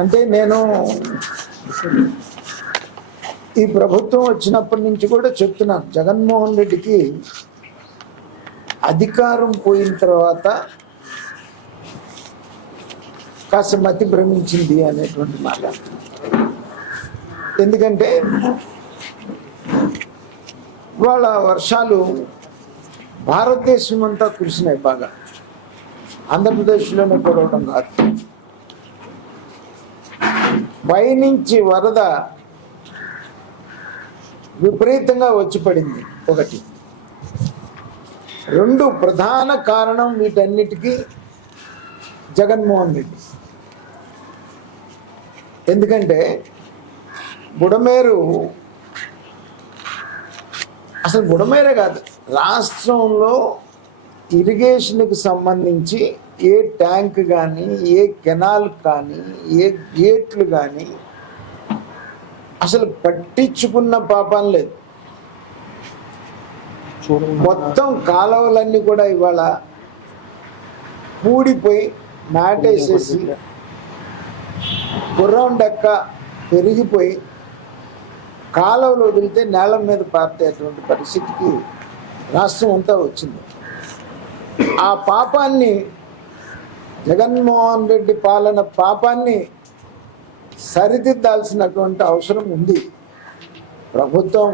అంటే నేను ఈ ప్రభుత్వం వచ్చినప్పటి నుంచి కూడా చెప్తున్నాను జగన్మోహన్ రెడ్డికి అధికారం పోయిన తర్వాత కాస్త మతి భ్రమించింది అనేటువంటి మాట. ఎందుకంటే వాళ్ళ వర్షాలు భారతదేశం అంతా కురిసినాయి బాగా. ఆంధ్రప్రదేశ్లోనే కురవడం కాదు. పైనుంచి వరద విపరీతంగా వచ్చి పడింది. ఒకటి. రెండు ప్రధాన కారణం వీటన్నిటికీ జగన్మోహన్ రెడ్డి. ఎందుకంటే బుడమేరు అసలు బుడమేరే కాదు రాష్ట్రంలో ఇరిగేషన్కి సంబంధించి ఏ ట్యాంక్ కానీ ఏ కెనాల్ కానీ ఏ గేట్లు కానీ అసలు పట్టించుకున్న పాపం లేదు. మొత్తం కాలువలన్నీ కూడా ఇవాళ పూడిపోయి నాటేసేసి గుర్రం డెక్క పెరిగిపోయి కాలువలు వదిలితే నేల మీద పారేటువంటి పరిస్థితికి రాష్ట్రం అంతా వచ్చింది. ఆ పాపాన్ని జగన్మోహన్ రెడ్డి పాలన పాపాన్ని సరిదిద్దాల్సినటువంటి అవసరం ఉంది. ప్రభుత్వం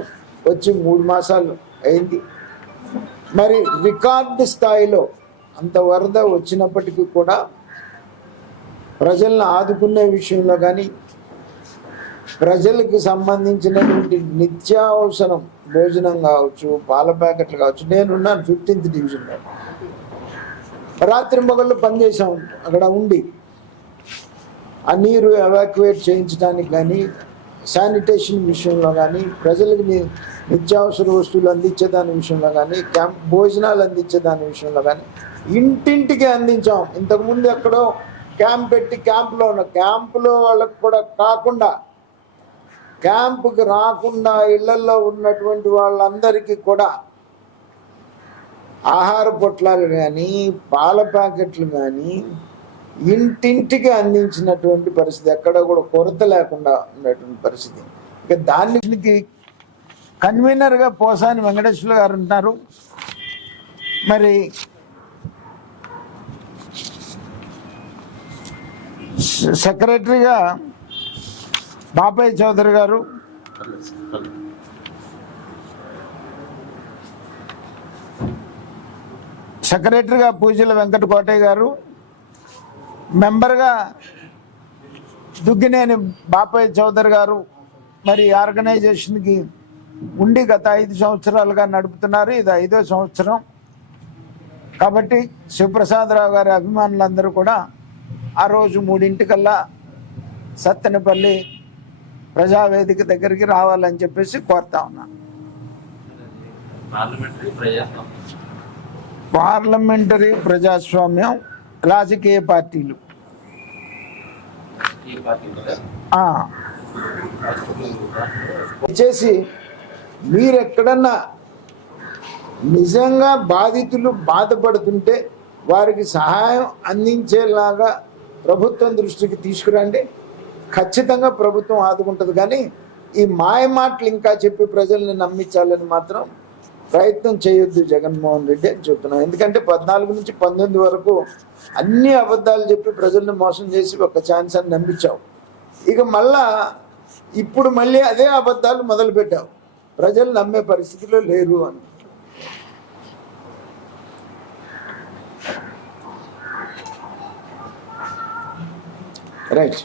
వచ్చి మూడు మాసాలు అయింది. మరి రికార్డు స్థాయిలో అంత వరద వచ్చినప్పటికీ కూడా ప్రజలను ఆదుకునే విషయంలో కానీ ప్రజలకు సంబంధించినటువంటి నిత్యావసరం భోజనం కావచ్చు పాల ప్యాకెట్లు కావచ్చు నేనున్నాను ఫిఫ్టీన్త్ డివిజన్లో. రాత్రి మొగళ్ళు పనిచేసాం అక్కడ ఉండి ఆ నీరు ఎవాక్యువేట్ చేయించడానికి కానీ శానిటేషన్ విషయంలో కానీ ప్రజలకు నిత్యావసర వస్తువులు అందించే దాని విషయంలో కానీ క్యాంప్ భోజనాలు అందించే దాని విషయంలో కానీ ఇంటింటికి అందించాం. ఇంతకుముందు ఎక్కడో క్యాంప్ పెట్టి క్యాంపులో ఉన్న క్యాంపులో వాళ్ళకు కూడా కాకుండా క్యాంపుకి రాకుండా ఇళ్ళలో ఉన్నటువంటి వాళ్ళందరికీ కూడా ఆహార పొట్లాలు కానీ పాల ప్యాకెట్లు కానీ ఇంటింటికి అందించినటువంటి పరిస్థితి ఎక్కడ కూడా కొరత లేకుండా ఉన్నటువంటి పరిస్థితి. ఇక దానికి కన్వీనర్గా పోసాని వెంకటేశ్వర గారు ఉంటారు. మరి సెక్రటరీగా బాబాయ్ చౌదరి గారు. సెక్రటరీగా పూజల వెంకట కోటయ్య గారు మెంబర్గా దుగ్గినేని బాపయ్య చౌదరి గారు మరి ఆర్గనైజేషన్కి ఉండి గత ఐదు సంవత్సరాలుగా నడుపుతున్నారు. ఇది ఐదో సంవత్సరం. కాబట్టి శివప్రసాదరావు గారి అభిమానులందరూ కూడా ఆ రోజు మూడింటికల్లా సత్తెనపల్లి ప్రజావేదిక దగ్గరికి రావాలని చెప్పేసి కోరుతా ఉన్నాను పార్లమెంటరీ ప్రజాస్వామ్యం రాజకీయ పార్టీలు. దయచేసి పార్టీ చేసి నిజంగా బాధితులు బాధపడుతుంటే వారికి సహాయం అందించేలాగా ప్రభుత్వం దృష్టికి తీసుకురండి. ఖచ్చితంగా ప్రభుత్వం ఆదుకుంటుంది. కానీ ఈ మాయమాటలు ఇంకా చెప్పి ప్రజల్ని నమ్మించాలని మాత్రం ప్రయత్నం చేయొద్దు జగన్మోహన్ రెడ్డి అని చెప్తున్నాను. ఎందుకంటే పద్నాలుగు నుంచి పంతొమ్మిది వరకు అన్ని అబద్ధాలు చెప్పి ప్రజల్ని మోసం చేసి ఒక ఛాన్స్ అని నమ్మించావు. ఇక మళ్ళా ఇప్పుడు మళ్ళీ అదే అబద్ధాలు మొదలుపెట్టావు. ప్రజలు నమ్మే పరిస్థితిలో లేరు అని. రైట్.